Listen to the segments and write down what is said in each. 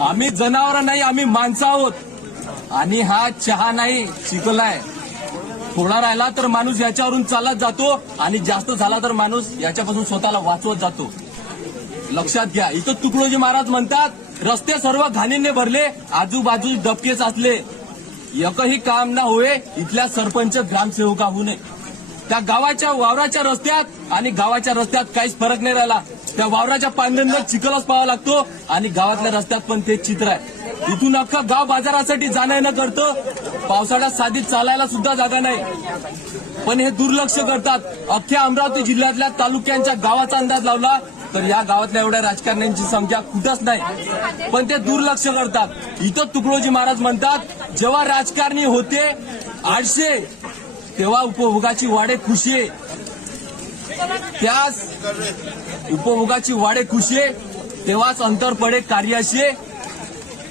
आम्ही जनावर नाही, आम्ही माणसं आहोत. आणि हा चहा नाही शिकलाय. थोडा राहिला तर माणूस याच्यावरून चालत जातो आणि जास्त झाला तर माणूस याच्यापासून स्वतःला वाचवत जातो. लक्षात घ्या. इथं तुकडोजी महाराज म्हणतात, रस्ते सर्व घाणीने भरले, आजूबाजू डबके साचले, एकही काम ना होय, इथल्या सरपंच ग्रामसेवका होऊ नये. त्या गावाच्या वावराच्या रस्त्यात आणि गावाच्या रस्त्यात काहीच फरक नाही राहिला. त्या वावराच्या पांढऱ्यांना चिखलच पाहावा लागतो आणि गावातल्या रस्त्यात पण तेच चित्र आहे. इथून अख्खं गाव बाजारासाठी जाणं येणं करतं. पावसाळ्यात साधीत चालायला सुद्धा जागा नाही, पण हे दुर्लक्ष करतात. अख्ख्या अमरावती जिल्ह्यातल्या तालुक्यांच्या गावाचा अंदाज लावला तर या गावातल्या एवढ्या राजकारण्यांची संख्या कुठंच नाही, पण ते दुर्लक्ष करतात. इथं तुकडोजी महाराज म्हणतात, जेव्हा राजकारणी होते आडशे तेव्हा उपभोगाची वाडे खुशी, त्याच उपभोगाची वाडे खुशी तेव्हाच अंतर पडे कार्याशी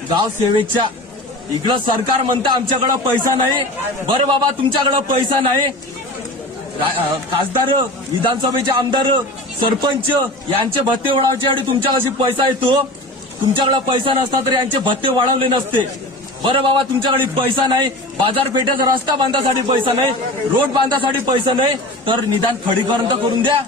गाव सेवेच्या. इकडं सरकार म्हणतं आमच्याकडे पैसा नाही. बरं बाबा, तुमच्याकडे पैसा नाही. खासदार, विधानसभेचे आमदार, सरपंच यांचे भत्ते वाढवण्यासाठी तुमच्याकडे पैसा येतो. तुमच्याकडे पैसा नसता तर यांचे भत्ते वाढवले नसते. बरं बाबा, तुमच्याकडे पैसा नाही, बाजारपेठेचा रस्ता बांधण्यासाठी पैसा नाही, रोड बांधण्यासाठी पैसा नाही, तर निदान खडीकरण तर करून द्या.